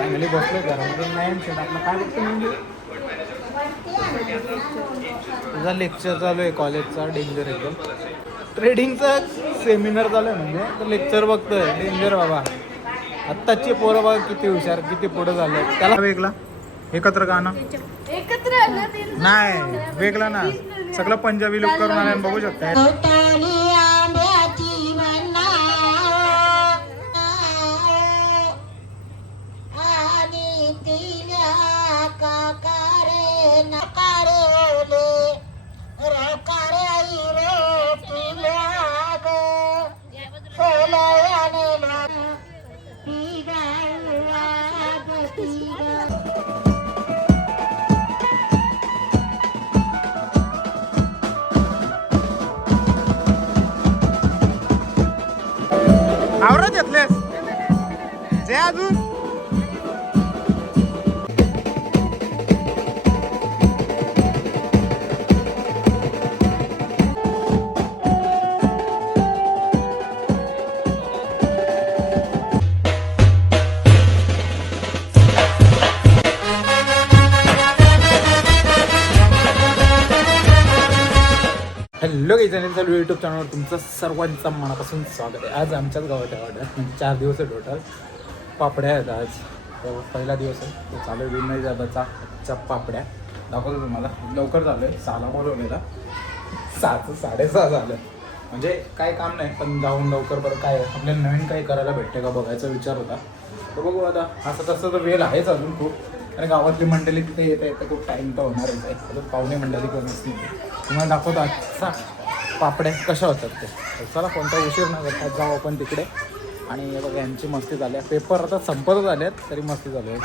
Finally बसलो घरामध्ये. नाही आपलं काय बघतो म्हणजे तुझा लेक्चर चालू आहे कॉलेजचा. डेंजर एकदम. ट्रेडिंगचा सेमिनार चालू आहे म्हणजे तर लेक्चर बघतोय. डेंजर बाबा. आत्ताची पोरं बघा किती हुशार, किती पुढे झाले. त्याला वेगळा एकत्र गाणं नाही वेगळा ना. सगळं पंजाबी लुक करून आले बघू शकता. आवरत घेतलेस जे अजून हॅलो काही चालू यूट्यूब चॅनलवर तुमचं सर्वांचं मनापासून स्वागत आहे. आज आमच्याच गावात आहे ऑर्डर म्हणजे 4 दिवस आहे टोटल. पापड्या आहेत आज. पहिला दिवस आहे तो चालू आहे. विनय जाबाचा पापड्या दाखवतो तुम्हाला. लवकर झालं आहे. 6ला बोलवलेला 6चं 6:30 झालं. म्हणजे काय काम नाही पण जाऊन लवकर बरं काय आपल्याला नवीन काही करायला भेटते का बघायचा विचार होता. तर बघू आता असं तसं तर वेळ आहेच अजून खूप. आणि गावातली मंडळी तिथे येतं खूप टाईम तर होणारच आहे. अजून पाहुणे मंडळी कोण असतील तुम्हाला दाखवतो आजचा पापड्या कशा होतात ते. चला कोणता उशीर न करता जाऊ आपण तिकडे. आणि बघा यांची मस्ती झाली आहे. पेपर आता संपत झाले आहेत तरी मस्ती झाली आहे.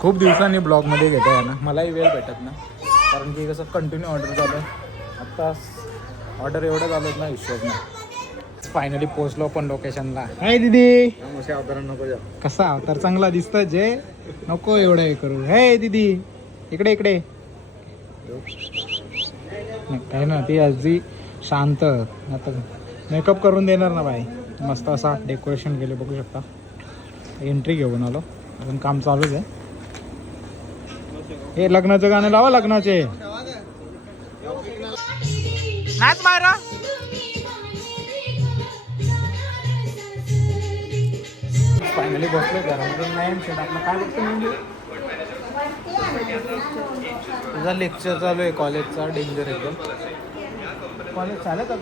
खूप दिवसांनी ब्लॉगमध्ये घेतो आहे ना. मलाही वेळ भेटत ना कारण की कसं कंटिन्यू ऑर्डर झालं आहे. आत्ता ऑर्डर एवढं झालं आहेत ना हिशोब नाही. फायनली पोहोचलो पण लोकेशनला. हाय दीदी. अवतार नको जा. कसा अवतार चांगला दिसतं जे नको एवढं हे करू. हे दीदी इकडे इकडे काय ना ती आजी शांत. आता मेकअप करून देणार ना बाई. मस्त असा डेकोरेशन केले बघू शकता. एंट्री घेऊन आलो. अजून काम चालूच आहे. हे लग्नाचं गाणं लावा. लग्नाचे नाच मायरा. फायनली बसलो घरामध्ये. नाही आपलं काय बघतो म्हणजे तुझा लेक्चर चालू आहे कॉलेजचा. डेंजर एकदम. कॉलेज चालेल का?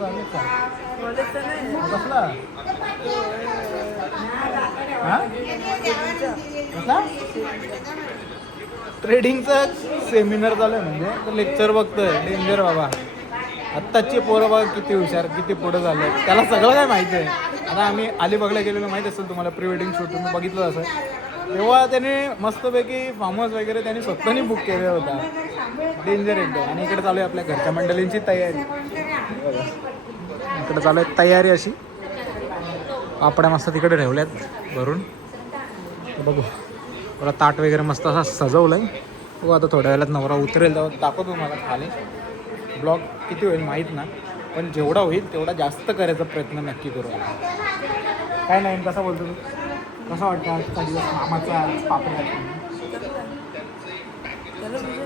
कसला कसला ट्रेडिंगचा सेमिनार चालू आहे म्हणजे तर लेक्चर बघतोय. डेंजर बाबा. आत्ताची पोरं बघा किती हुशार, किती पुढे झाले. त्याला सगळं काय माहिती आहे. आता आम्ही अलिबागला गेलेलो माहीत असेल तुम्हाला. प्री वेडिंग शूट तुम्ही बघितलं असं. तेव्हा त्याने मस्तपैकी फार्म हाऊस वगैरे त्यांनी स्वतःनी बुक केलेला होता. डेंजर एकदम. आणि इकडे चालू आहे आपल्या घरच्या मंडळींची तयारी. इकडे चालू आहे तयारी अशी. पापड्या मस्त तिकडे ठेवल्यात भरून. बघू थोडा ताट वगैरे मस्त असा सजवलं आहे. बघू आता थोड्या वेळात नवरा उतरेल तेव्हा दाखवतो तुम्हाला खाली. ब्लॉग किती होईल माहीत ना पण जेवढा होईल तेवढा जास्त करायचा प्रयत्न नक्की करू. काय नाही कसा बोलतो तू? कसा वाटतं आजचा दिवस मामाचा आज पापड्या?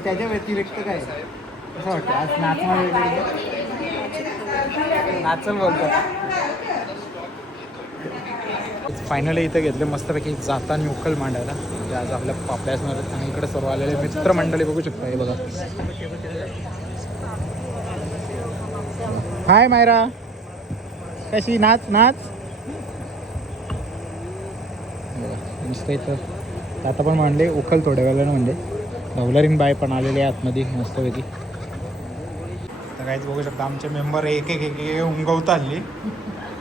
त्याच्या व्यतिरिक्त काय कसं वाटतं आज नाचणार वगैरे? नाचन बोलतो. फायनली इथं घेतले मस्तपैकी जाताना उखल मांडायला. म्हणजे आज आपल्या पापड्या असणार आहेत. आणि इकडे सर्व आलेले मित्रमंडळी बघू शकता. हे बघा. हाय मायरा कशी? नाच नाच. नुसतं इथं आता पण मांडले उखल थोड्या वेळानं. म्हणजे धवलारीन बाय पण आलेले आहे आतमध्ये मस्तपैकी. तर काहीच बघू शकता आमचे मेंबर एक एक एक उंगवत आली.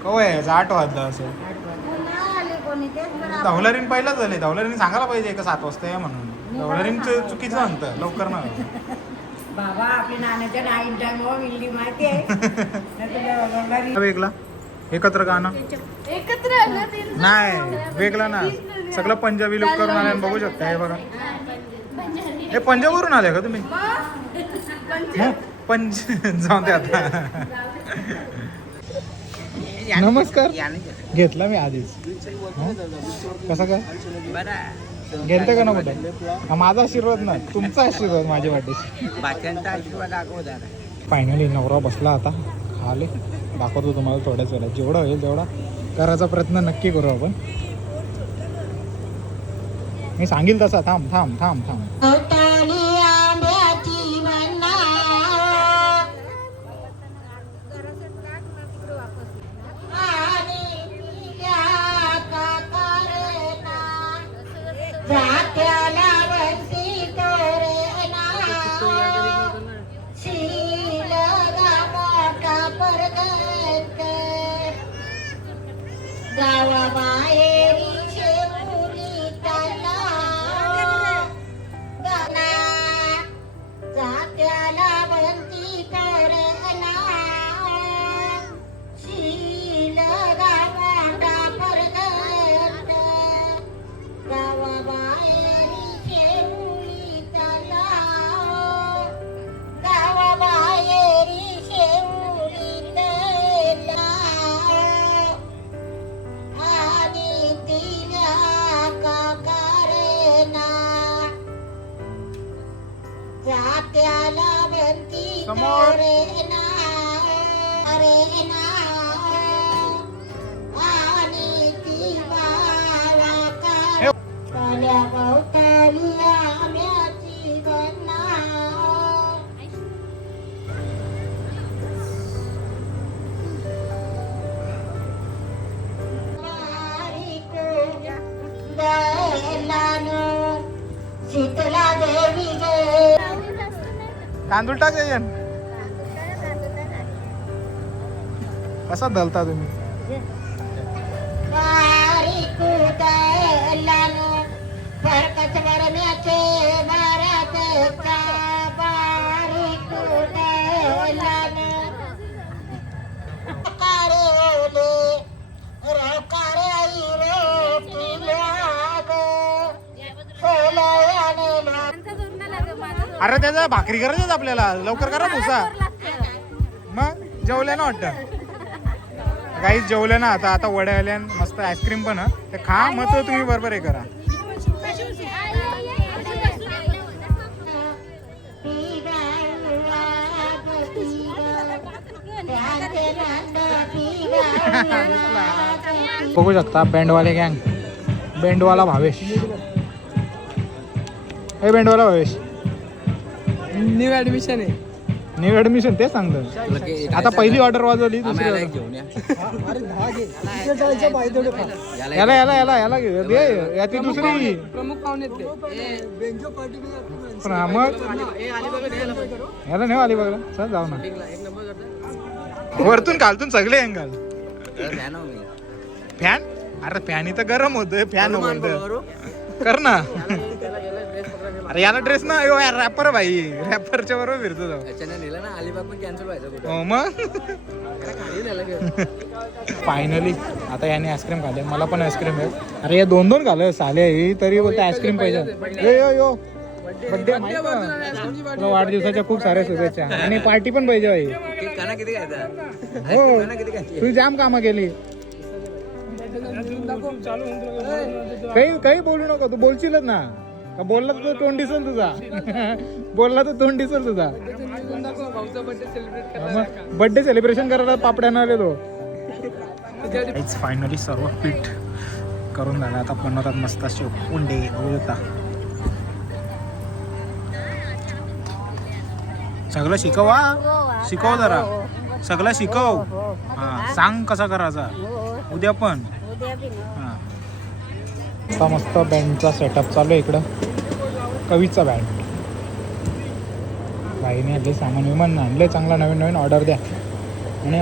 कवय 8 वाजलं असं. धवलारीन पहिलाच झाले. धवलारीन सांगायला पाहिजे का 7 वाजता या म्हणून. धवलारीनचं चुकीचं म्हणतं लवकर ना बाबा. आपल्या नाण्याच्या नाईन टाइम मिळली माहिती आहे. वेगळा एकत्र गाणं एकत्र नाही वेगळा ना. सगळं पंजाबी लुक करून आले बघू शकता. हे बघा. हे पंजाबवरून आले का तुम्ही? जाऊ दे आता. नमस्कार. घेतला मी आधीच. हं? कसं काय गेलते का ना कुठे? हा, माझा आशीर्वाद ना, तुमचा आशीर्वाद माझ्या वाटेस. बाच्यांचा आशीर्वाद दाखव जरा. फायनली नवरा बसला आता. आले दाखवतो तुम्हाला थोड्याच वेळात. जेवढा होईल तेवढा करायचा प्रयत्न नक्की करू आपण. मी सांगेल तसा. थांब थांब थांब थांब. समोर शीतला देवी तांदूळ टाक याच्यात. कसा दलता तुम्ही? अरे त्याचा भाकरी करायचं आपल्याला. लवकर करा भुसा. मग जेवले ना वाटतं. काहीच जेवले ना. आता आता वड्या आल्या मस्त आईस्क्रीम पण ते खा. मग तो तुम्ही बरोबर हे करा. बघू शकता बँडवाले गँग. बँडवाला भावेश. हे बँडवाला भावेश न्यू ऍडमिशन आहे. न्यू ऍडमिशन ते सांगतो. आता पहिली ऑर्डर वाजवली. दुसरी order. घेऊन या. याला याला याला याला घे. दे याची दुसरी. प्रमुख पाहुणे पण हा मग याला नाही आली बघा. चल जाऊ ना. वरतून खालतून सगळे अंगाल. फॅन. अरे फॅन इथं गरम होतोय. फॅन कर ना. अरे याला ड्रेस ना. रॅपर भाई. रॅपरच्या बरोबर फिरतो जाऊ. नेला ना. अलिबाग पण कॅन्सल व्हायचं. हो मग. फायनली आता याने आईस्क्रीम खाल्ले. मला पण आईस्क्रीम आहे. अरे या दोन दोन खाल्लं साले. ही तरी बोलते आईस्क्रीम पाहिजे. यो यो बड्डे तुला वाढदिवसाच्या खूप साऱ्या शुभेच्छा. आणि पार्टी पण पाहिजे भाई. किती खायचा? हो तू जाम कामं केली. काही बोलू नको. तू बोलशीलच ना. का बोलला तर तोंड दिसल तुझा. बोलला तर तोंड दिसल तुझा. बर्थडे सेलिब्रेशन करायला पापड्यानं आले तो. फायनली सर्व पीठ करून झालं. आता बनवतात मस्त असे उंडे. बघू शकता. सगळं शिकवा. शिकव जरा. सगळं शिकव. हा सांग कसा करायचा. उद्या पण. हा आता मस्त बँडचा सेटअप चालू आहे इकडं. कवीचा बँड. बाईने आणले सामान विमान आणले. चांगला नवीन नवीन ऑर्डर द्या. आणि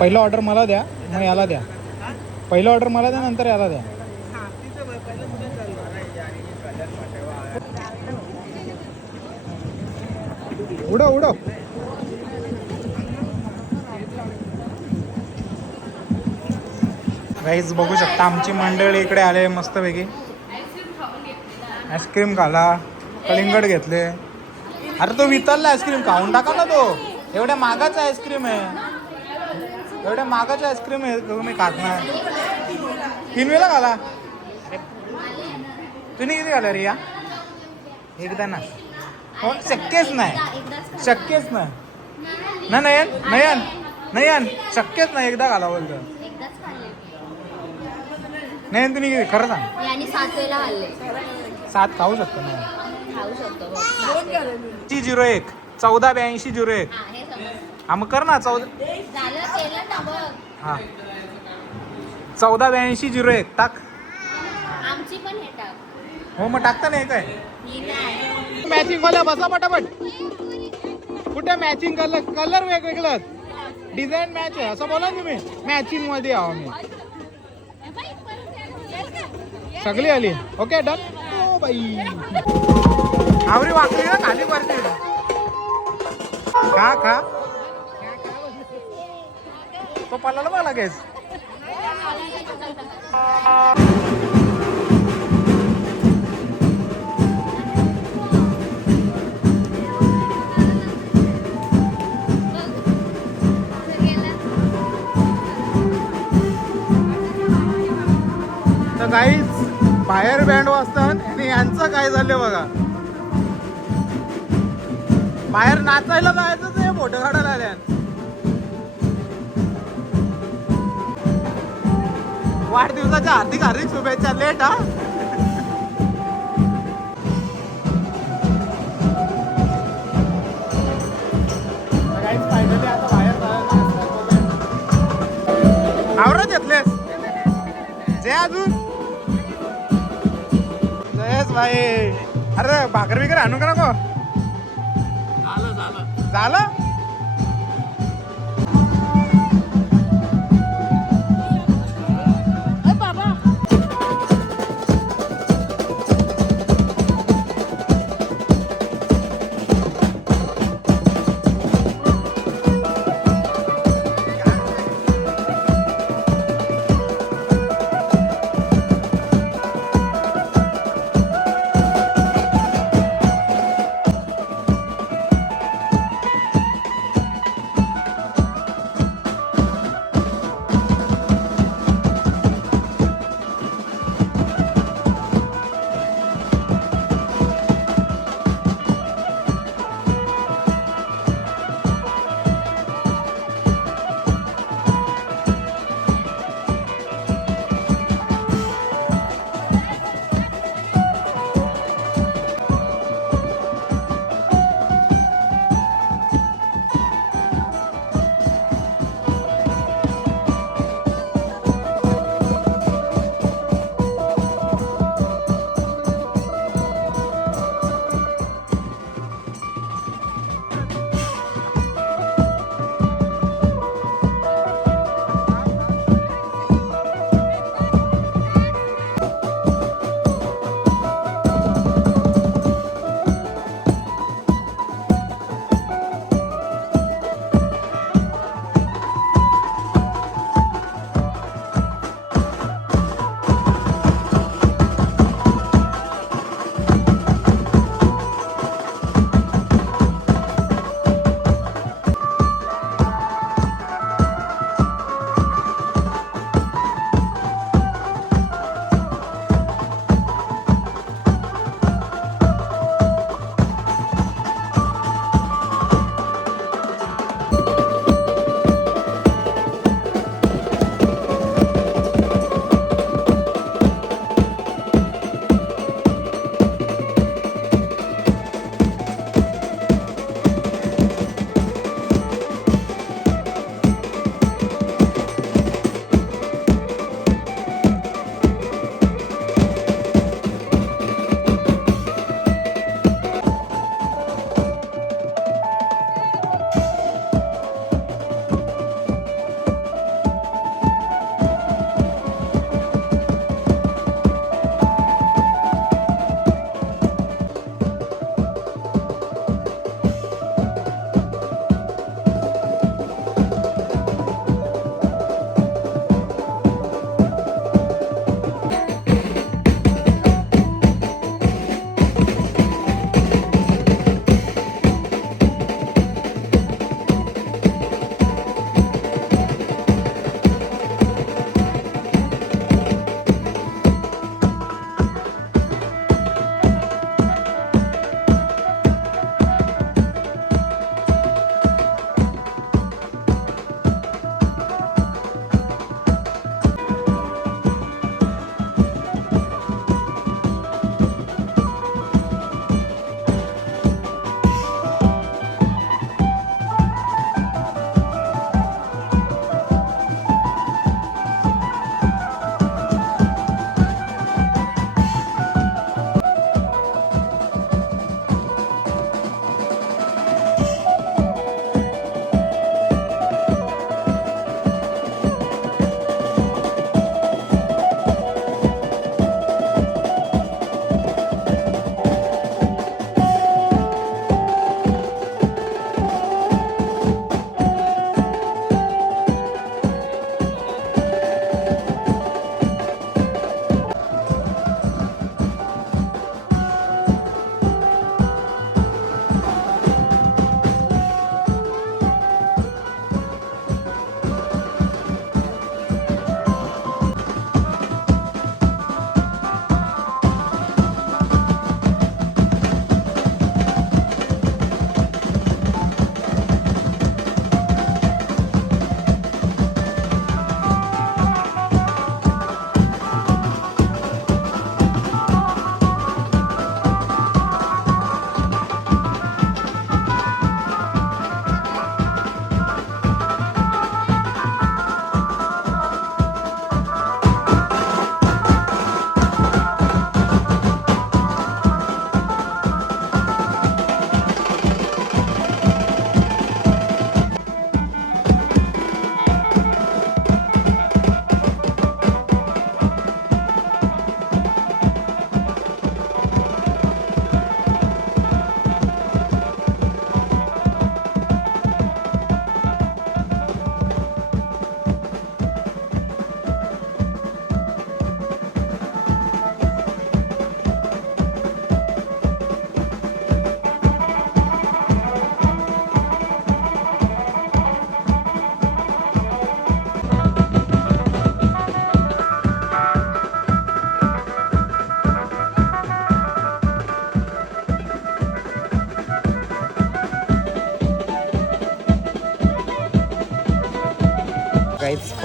पहिलं ऑर्डर मला द्या. मग याला द्या. पहिलं ऑर्डर मला द्या. नंतर याला द्या. उडव उडव. गाईज बघू शकता आमची मंडळी इकडे आले मस्तपैकी. आईस्क्रीम खाला. कलिंगड घेतले. अरे तो वितरला आईस्क्रीम. खाऊन टाका ना तो. एवढ्या मागाचा आईस्क्रीम आहे. एवढ्या मागाचा आईस्क्रीम आहे तुम्ही खात नाही. तीन वेळा घाला. तुम्ही किती घाला रिया? एकदा ना. हो शक्यच नाही, शक्यच नाही ना. नयन नयन नयन शक्यच नाही एकदा घाला बोलतो. नयन तुम्ही किती खरं सांग. यांनी 7 वेळा हल्ले. 7 खाऊ शकतो ना. खाऊ शकतो. 01 148201. हे समज. हा मग कर ना 14. झालं केलं ना बघ. हा 148201 टाक. आमची पण हे टाक. हो मग टाकता नाही काय. ही नाही. मॅचिंग वाला बसा पटापट. कुठे मॅचिंग कलर वेगवेगळं डिझाईन मॅच आहे असं बोला तुम्ही. मॅचिंग मध्ये आहो मी. सगळी आली. Okay done. ओ बाई आवरी वाकली ना खाली वरती. खा खा तो पळाला बघ लगेच. तर काहीच बाहेर बँड वाजतात आणि यांचं काय झालं बघा. बाहेर नाचायला जायचं ते फोटो काढायला आल्या. वाढदिवसाच्या हार्दिक हार्दिक शुभेच्छा. लेट हा. आवरत घेतलेस जे अजून जयेश भाई. अरे भाकर बिकर आणू का नको. झालं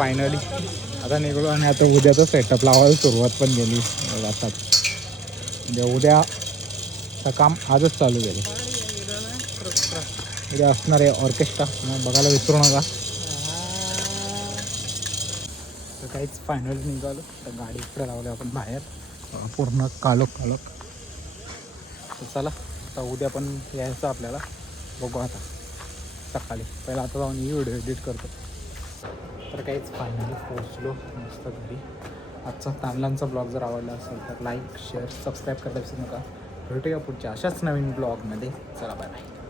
फायनली आता निघलो आणि आता उद्याचं सेटअप लावायला सुरुवात पण केली जातात. म्हणजे उद्या काम आजच चालू केलं. उद्या असणार आहे ऑर्केस्ट्रा, बघायला विसरू नका. तर काहीच फायनली निघालो. तर गाडी इकडे लावली आपण बाहेर, पूर्ण कालोख. तर चला आता उद्या पण यायचं आपल्याला, बघू आता सकाळी. पहिला आता जाऊन ही व्हिडिओ एडिट करतो. तर काहीच फायनली पोहोचलो मस्त घरी. आजचा तांदळांचा ब्लॉग जर आवडला असेल तर लाईक शेअर सबस्क्राईब करायला विसरू नका. भेटूया पुढच्या अशाच नवीन ब्लॉगमध्ये. चला बाय बाय.